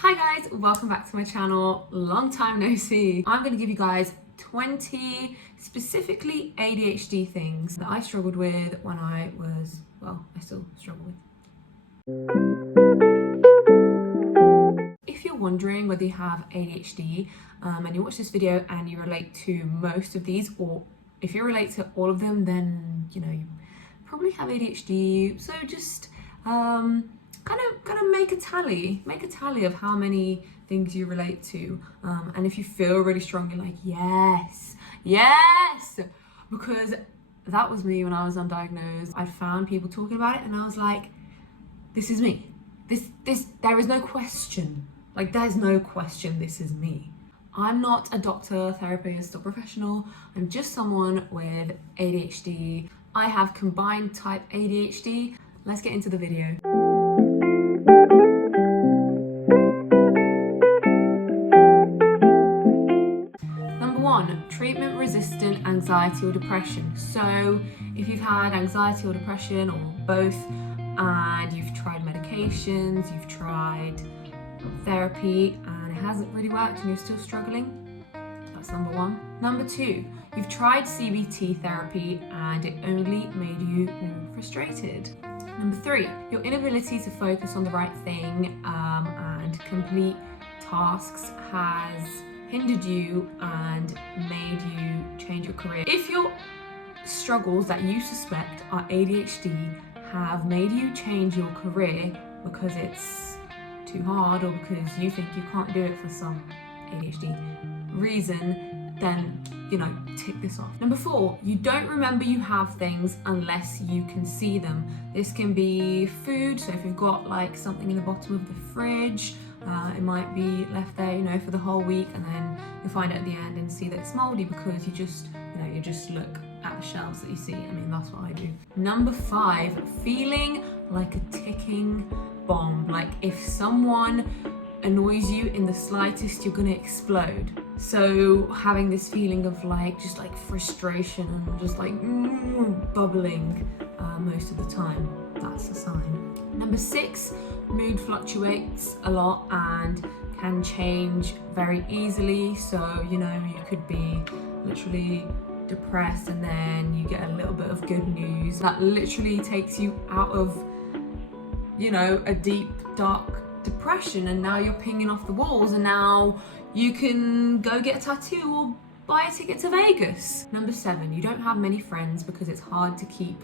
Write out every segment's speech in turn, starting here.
Hi guys, welcome back to my channel. Long time no see. I'm going to give you guys 20 specifically ADHD things that I struggled with when I was, well, I still struggle with. If you're wondering whether you have ADHD and you watch this video and you relate to most of these, or if you relate to all of them, then you know you probably have ADHD. So just kind of make a tally of how many things you relate to, and if you feel really strong, you're like yes, because that was me when I was undiagnosed. I found people talking about it and I was like, this is me. This there is no question. Like, there's no question, this is me. I'm not a doctor, therapist, or professional. I'm just someone with ADHD. I have combined type ADHD. Let's get into the video. Number one, treatment-resistant anxiety or depression. So if you've had anxiety or depression or both, and you've tried medications, you've tried therapy, and it hasn't really worked and you're still struggling, that's number one. Number two, you've tried CBT therapy and it only made you more frustrated. Number three, your inability to focus on the right thing and complete tasks has hindered you and made you change your career. If your struggles that you suspect are ADHD have made you change your career because it's too hard or because you think you can't do it for some ADHD reason, then, you know, tick this off. Number four, you don't remember you have things unless you can see them. This can be food, so if you've got like something in the bottom of the fridge, it might be left there, you know, for the whole week, and then you find it at the end and see that it's moldy because you just look at the shelves that you see. I mean, that's what I do. Number five, feeling like a ticking bomb. Like if someone annoys you in the slightest, you're gonna explode. So having this feeling of just like frustration and just like bubbling most of the time, that's a sign. Number six, mood fluctuates a lot and can change very easily. So, you know, you could be literally depressed and then you get a little bit of good news that literally takes you out of, you know, a deep, dark depression, and now you're pinging off the walls and now you can go get a tattoo or buy a ticket to Vegas. Number seven, you don't have many friends because it's hard to keep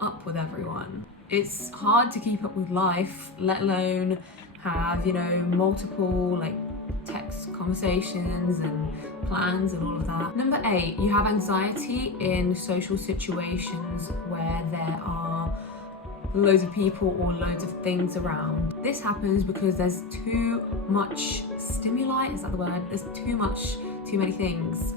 up with everyone. It's hard to keep up with life, let alone have, you know, multiple like text conversations and plans and all of that. Number eight, you have anxiety in social situations where there are loads of people or loads of things around. This happens because there's too much stimuli, is that the word? There's too many things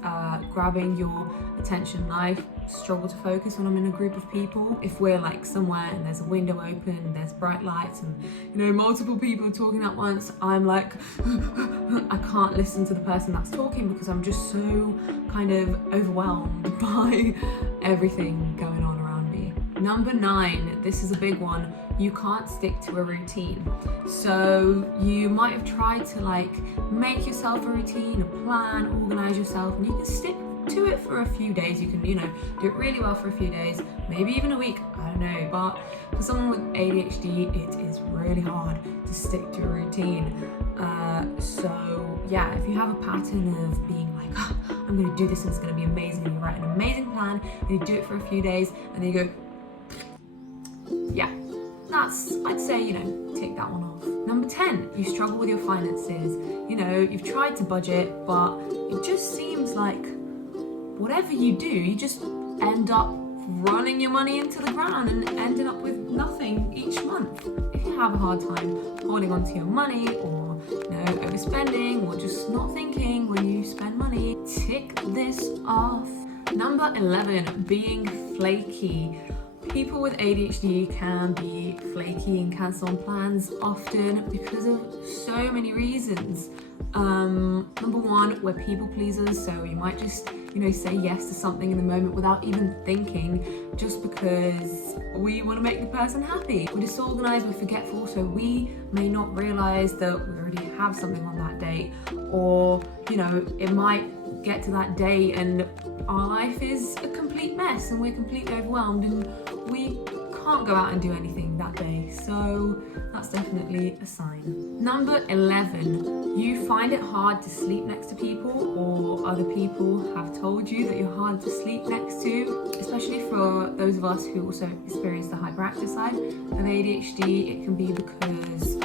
grabbing your attention. I struggle to focus when I'm in a group of people. If we're like somewhere and there's a window open, there's bright lights and, you know, multiple people talking at once, I'm like, I can't listen to the person that's talking because I'm just so kind of overwhelmed by everything going on around me. Number nine, this is a big one. You can't stick to a routine. So you might have tried to like make yourself a routine, a plan, organize yourself, and you can stick to it for a few days. You can, you know, do it really well for a few days, maybe even a week, I don't know. But for someone with ADHD, it is really hard to stick to a routine. So yeah, if you have a pattern of being like, oh, I'm gonna do this and it's gonna be amazing, and you write an amazing plan and you do it for a few days and then you go, yeah, that's, I'd say, you know, take that one off. Number 10, you struggle with your finances. You know, you've tried to budget, but it just seems like whatever you do, you just end up running your money into the ground and ending up with nothing each month. If you have a hard time holding on to your money, or, you know, overspending, or just not thinking when you spend money, tick this off. Number 11, being flaky. People with ADHD can be flaky and cancel on plans often because of so many reasons. Number one, we're people pleasers, so you might just, you know, say yes to something in the moment without even thinking, just because we want to make the person happy. We're disorganized, we're forgetful, so we may not realize that we already have something on that date, or you know, it might get to that day and our life is a complete mess and we're completely overwhelmed and we can't go out and do anything that day. So that's definitely a sign. Number 11, you find it hard to sleep next to people, or other people have told you that you're hard to sleep next to, especially for those of us who also experience the hyperactive side of ADHD. It can be because,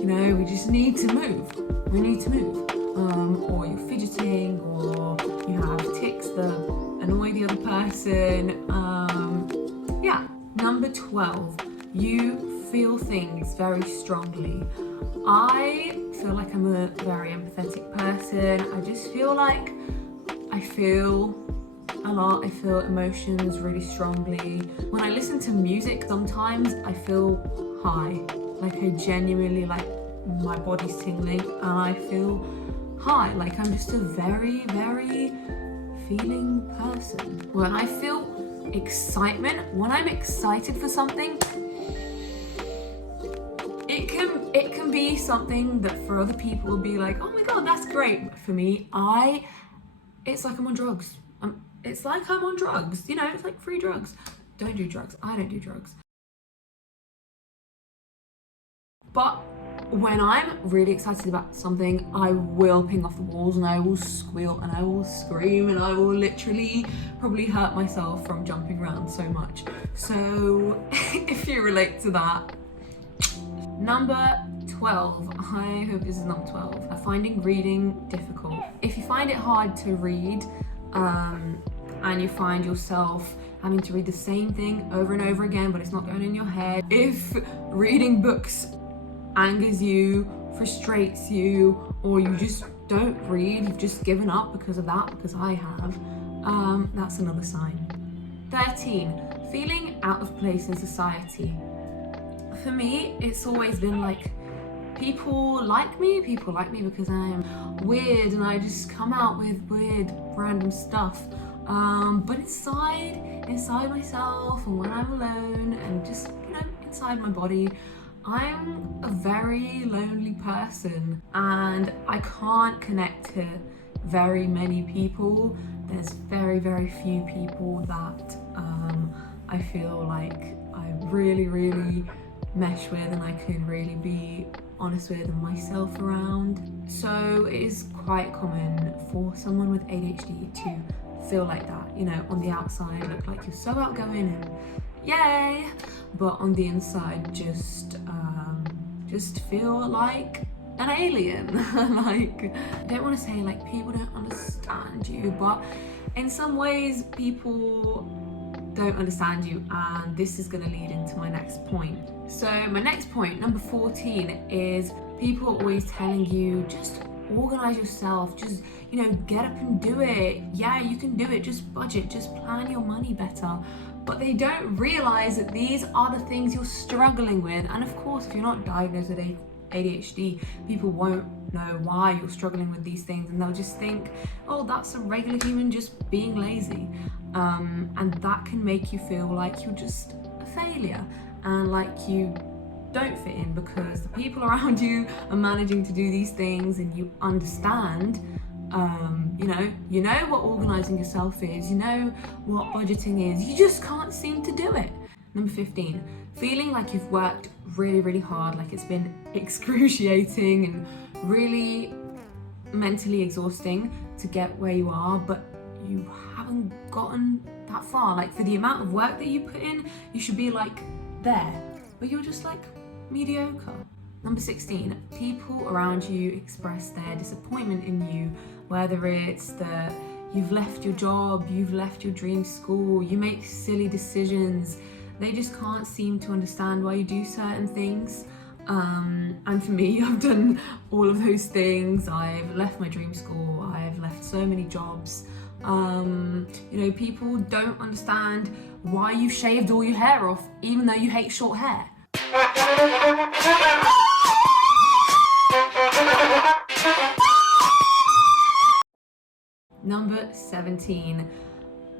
you know, we just need to move. We need to move. Or you're fidgeting, or you have tics that annoy the other person. Yeah. Number 12, you feel things very strongly. I feel like I'm a very empathetic person. I just feel like I feel a lot. I feel emotions really strongly. When I listen to music, sometimes I feel high. Like I genuinely, like my body's tingling and I feel high. Like I'm just a very, very feeling person. When I feel excitement, when I'm excited for something, it can be something that for other people will be like, oh my god, that's great. But for me, it's like I'm on drugs. It's like I'm on drugs, you know, it's like free drugs. Don't do drugs. I don't do drugs. But when I'm really excited about something, I will ping off the walls and I will squeal and I will scream and I will literally probably hurt myself from jumping around so much. So if you relate to that. Number 12, I hope this is number 12, finding reading difficult. If you find it hard to read, and you find yourself having to read the same thing over and over again, but it's not going in your head, if reading books angers you, frustrates you, or you just don't read, you've just given up because of that, because I have, that's another sign. 13, feeling out of place in society. For me, it's always been like, people like me because I am weird and I just come out with weird random stuff. But inside myself, and when I'm alone and just, you know, inside my body, I'm a very lonely person and I can't connect to very many people. There's very, very few people that I feel like I really, really mesh with and I can really be honest with myself around. So it is quite common for someone with ADHD to feel like that, you know, on the outside look like you're so outgoing and yay, but on the inside just feel like an alien. Like, I don't want to say like people don't understand you, but in some ways people don't understand you, and this is going to lead into my next point. So my next point, number 14, is people are always telling you, just organize yourself, just, you know, get up and do it. Yeah, you can do it, just budget, just plan your money better. But they don't realize that these are the things you're struggling with. And of course, if you're not diagnosed with ADHD, people won't know why you're struggling with these things, and they'll just think, oh, that's a regular human just being lazy. And that can make you feel like you're just a failure and like you don't fit in because the people around you are managing to do these things, and you understand, you know what organizing yourself is, you know what budgeting is, you just can't seem to do it. Number 15, feeling like you've worked really, really hard, like it's been excruciating and really mentally exhausting to get where you are, but you haven't gotten that far. Like, for the amount of work that you put in, you should be like there, but you're just like mediocre. Number 16, people around you express their disappointment in you, whether it's that you've left your job, you've left your dream school, you make silly decisions. They just can't seem to understand why you do certain things. And for me, I've done all of those things. I've left my dream school, I've left so many jobs. You know, people don't understand why you shaved all your hair off, even though you hate short hair. Number 17,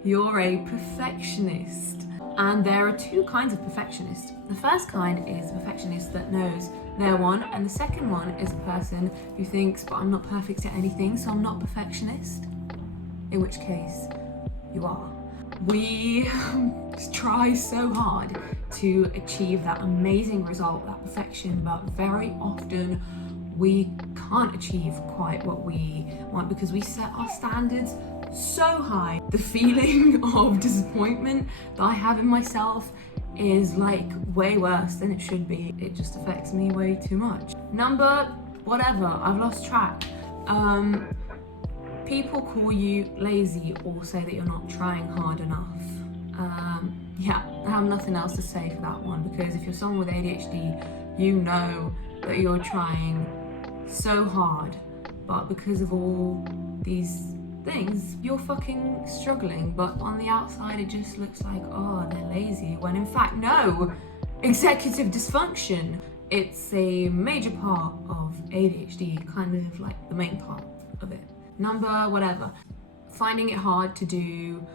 you're a perfectionist. And there are two kinds of perfectionists. The first kind is a perfectionist that knows they're one, and the second one is a person who thinks, but I'm not perfect at anything, so I'm not a perfectionist. In which case, you are. We try so hard to achieve that amazing result, that perfection, but very often we can't achieve quite what we want because we set our standards so high. The feeling of disappointment that I have in myself is like way worse than it should be. It just affects me way too much. Number whatever, I've lost track. People call you lazy or say that you're not trying hard enough. Yeah, I have nothing else to say for that one, because if you're someone with ADHD, you know that you're trying so hard, but because of all these things, you're fucking struggling. But on the outside, it just looks like, oh, they're lazy, when in fact, no. Executive dysfunction. It's a major part of ADHD, kind of like the main part of it. Number whatever, finding it hard to do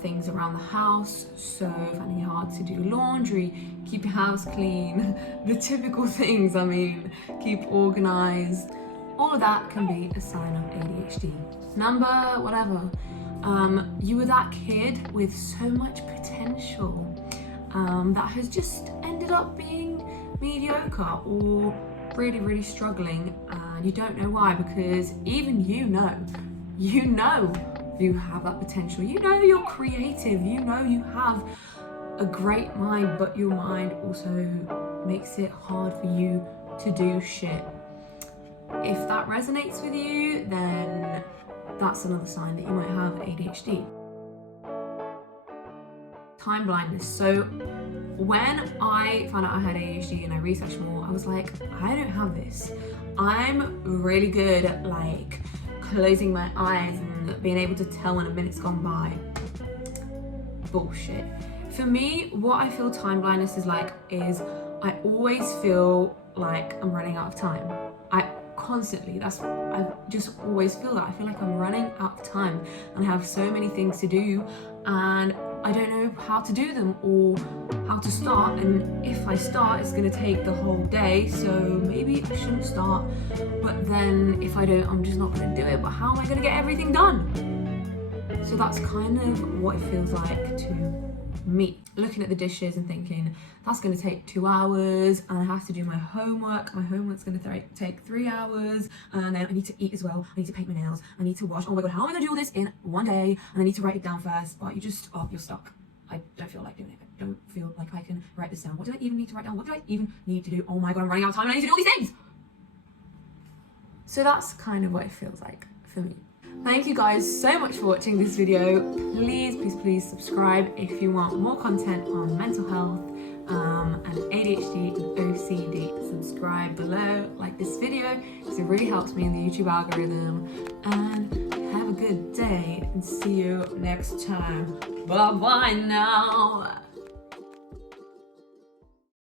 things around the house, so finding it hard to do laundry, keep your house clean, the typical things, I mean, keep organized. All of that can be a sign of ADHD. Number whatever, you were that kid with so much potential that has just ended up being mediocre or really, really struggling, and you don't know why, because even you know you have that potential. You know you're creative, you know you have a great mind, but your mind also makes it hard for you to do shit. If that resonates with you, then that's another sign that you might have ADHD. Time blindness. So when I found out I had ADHD and I researched more, I was like, I don't have this. I'm really good at like closing my eyes and being able to tell when a minute's gone by. Bullshit. For me, what I feel time blindness is like is I always feel like I'm running out of time. I just always feel that. I feel like I'm running out of time and I have so many things to do and I don't know how to do them or how to start, and if I start it's going to take the whole day, so maybe I shouldn't start, but then if I don't, I'm just not going to do it. But how am I going to get everything done? So that's kind of what it feels like to me, looking at the dishes and thinking that's going to take 2 hours, and I have to do my homework. My homework's going to take 3 hours, and then I need to eat as well. I need to paint my nails. I need to wash. Oh my god, how am I going to do all this in one day? And I need to write it down first. But you're stuck. I don't feel like doing it. I don't feel like I can write this down. What do I even need to write down? What do I even need to do? Oh my god, I'm running out of time and I need to do all these things. So that's kind of what it feels like for me. Thank you guys so much for watching this video. Please subscribe if you want more content on mental health and ADHD and OCD. Subscribe below, like this video because it really helps me in the YouTube algorithm. And have a good day and see you next time. Bye bye now.